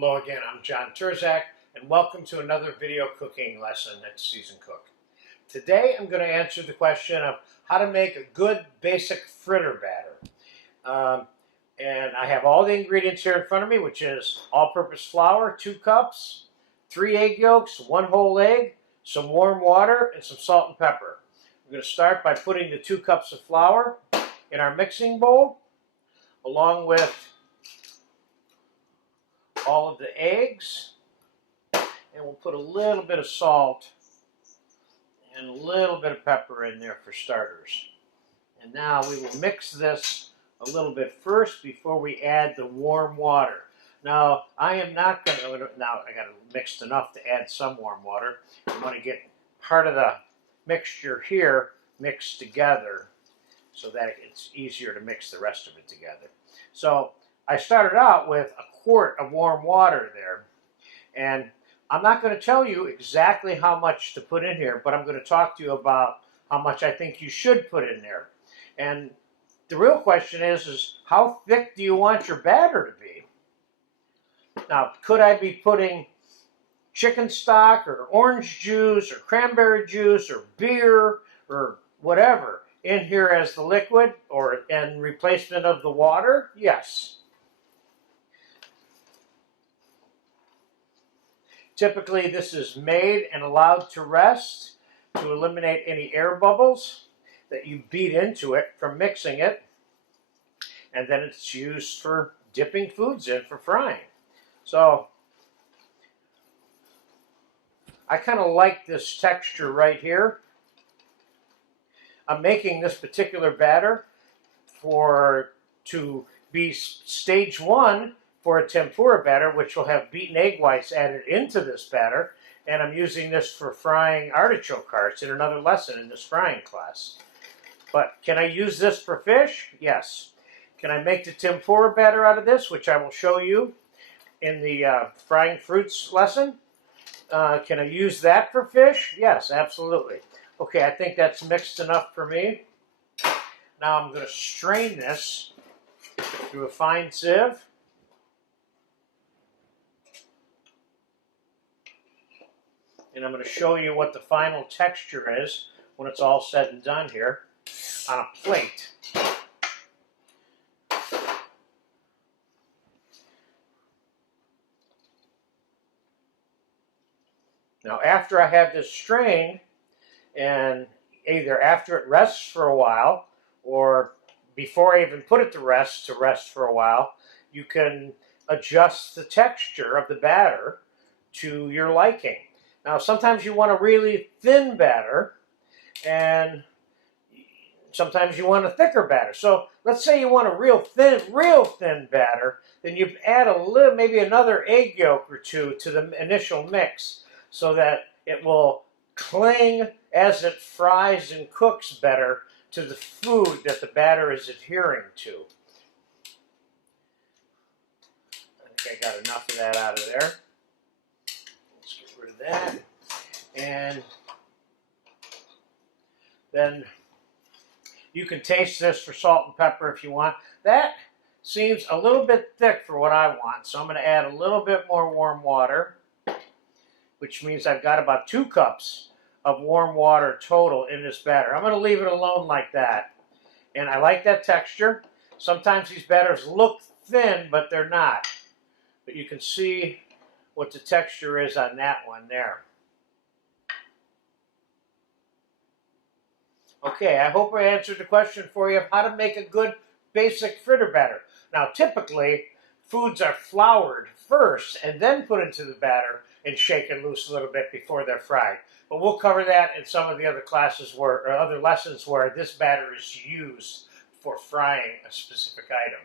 Hello again, I'm John Turzak, and welcome to another video cooking lesson at Seasoned Cook. Today I'm going to answer the question of how to make a good basic fritter batter. And I have all the ingredients here in front of me, which is all-purpose flour, 2 cups, 3 egg yolks, 1 whole egg, some warm water, and some salt and pepper. I'm going to start by putting the 2 cups of flour in our mixing bowl, along with all of the eggs, and we'll put a little bit of salt and a little bit of pepper in there for starters. And now we will mix this a little bit first before we add the warm water. Now I am not going to, now I got it mixed enough to add some warm water. I'm going to get part of the mixture here mixed together so that it's easier to mix the rest of it together. So I started out with a quart of warm water there, and I'm not going to tell you exactly how much to put in here, but I'm going to talk to you about how much I think you should put in there. And the real question is how thick do you want your batter to be? Now, could I be putting chicken stock or orange juice or cranberry juice or beer or whatever in here as the liquid or in replacement of the water? Yes. Typically, this is made and allowed to rest to eliminate any air bubbles that you beat into it from mixing it. And then it's used for dipping foods in for frying. So I kind of like this texture right here. I'm making this particular batter to be stage 1 for a tempura batter, which will have beaten egg whites added into this batter, and I'm using this for frying artichoke hearts in another lesson in this frying class. But can I use this for fish? Yes. Can I make the tempura batter out of this, which I will show you in the frying fruits lesson? Can I use that for fish? Yes, absolutely. Okay, I think that's mixed enough for me. Now I'm going to strain this through a fine sieve. And I'm going to show you what the final texture is when it's all said and done here on a plate. Now, after I have this strained, and either after it rests for a while or before I even put it to rest for a while, you can adjust the texture of the batter to your liking. Now, sometimes you want a really thin batter, and sometimes you want a thicker batter. So let's say you want a real thin batter, then you add a little, maybe another egg yolk or 2 to the initial mix so that it will cling as it fries and cooks better to the food that the batter is adhering to. I think I got enough of that out of there. Let's get rid of that. And then you can taste this for salt and pepper if you want. That seems a little bit thick for what I want, so I'm going to add a little bit more warm water, which means I've got about 2 cups of warm water total in this batter. I'm going to leave it alone like that. And I like that texture. Sometimes these batters look thin, but they're not. But you can see what the texture is on that one there. Okay, I hope I answered the question for you of how to make a good basic fritter batter. Now, typically, foods are floured first and then put into the batter and shaken loose a little bit before they're fried. But we'll cover that in some of the other classes or other lessons where this batter is used for frying a specific item.